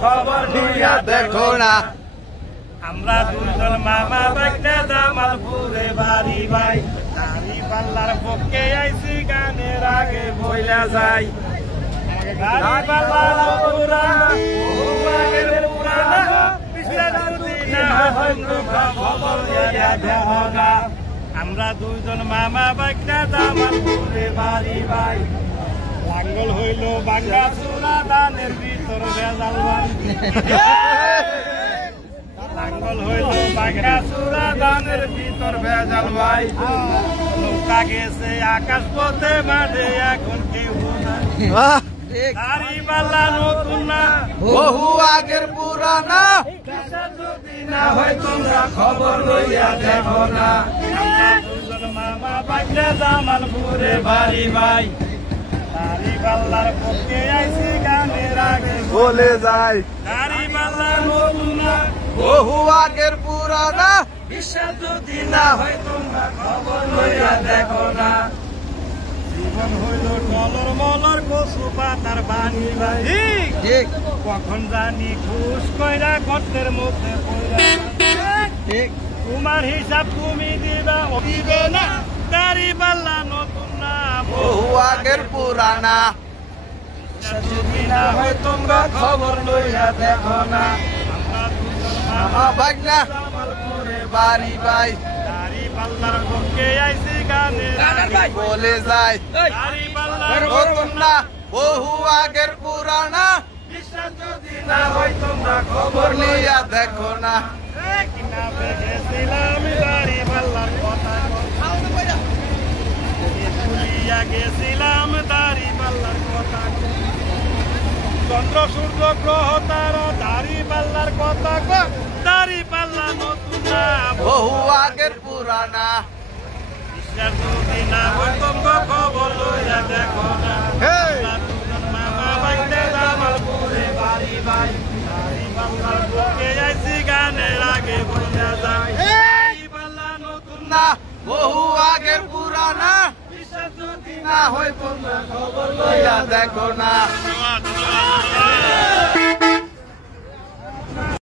খবর লইয়া দেখো না। আমরা দুজন মামা বাইকটা জামালপুরে বাড়ি ভাই, দাড়ি পাল্লার পক্ষে আইছি গানের আগে বইলা যাই। দাড়ি পাল্লার পুরানা খবর লইয়া দেখো না। আমরা দুজন মামা বাইকটা জামালপুরে বাড়ি ভাই, লাঙ্গল হইল বাঙ্গা চূড়া ধানের ভিতর ভেজাল ভাই। লাঙ্গল হইল বাঙ্গা চূড়া ধানের ভিতর ভেজাল ভাই। নৌকা গেছে আকাশ পথে মাঠে এখন কেউ নাই। দাড়ি পাল্লা নতুন না বহু আগের পুরানা, যদি না হয় তোমরা খবর লইয়া দেখো না। আমরা দুজন মামা বাইকটা জামালপুরে বাড়ি ভাই, দাড়ি পাল্লার পক্ষে আইছি গানের আগে বলে যায়। দাড়ি পাল্লা নতুন না বহু আগের পুরানা, বিশ্বাস যদি না হয় তোমরা খবর লইয়া দেখো না। জীবন হইল টলর মলর কচু পাতার বাণী ভাই, ঠিক কখন জানি ঘুষ কইরা গর্তের মধ্যে পইরা। ঠিক তোমার হিসাব তুমি দিবা দিবে না। দাড়ি পাল্লা নতুন না বহু আগের পুরানা, যদি না হয় তোমরা খবর লইয়া দেখো না। আমরা দুজন মামা ভাগনা জামালপুরে বাড়ি ভাই, দাড়ি পাল্লার পক্ষে আইছি গানের আগে বলে যায়। দাড়ি পাল্লার নতুন না বহু আগের পুরানা, বিশ্বাস যদি না হয় তোমরা খবর লইয়া দেখো না। কিনা গেছিলাম দাড়ি পাল্লার কথা ভুলিয়া গেছিলাম দাড়ি পাল্লার কথা। চন্দ্র সূর্য গ্রহ তারা দাড়ি পাল্লার কথা, দাড়ি পাল্লা নতুন না বহু আগের পুরানা, বিশ্বাস যদি না হয় তোমরা খবর লইয়া দেখো না। আমরা দুজন মামা বাইকটা জামালপুরে বাড়ি ভাই, দাড়ি পাল্লার পক্ষে আইছি গানের আগে বইলা যায়। দাড়ি পাল্লা নতুন না বহু আগের পুরানা, বিশ্বাস যদি না হয় তোমরা খবর লইয়া দেখো না। না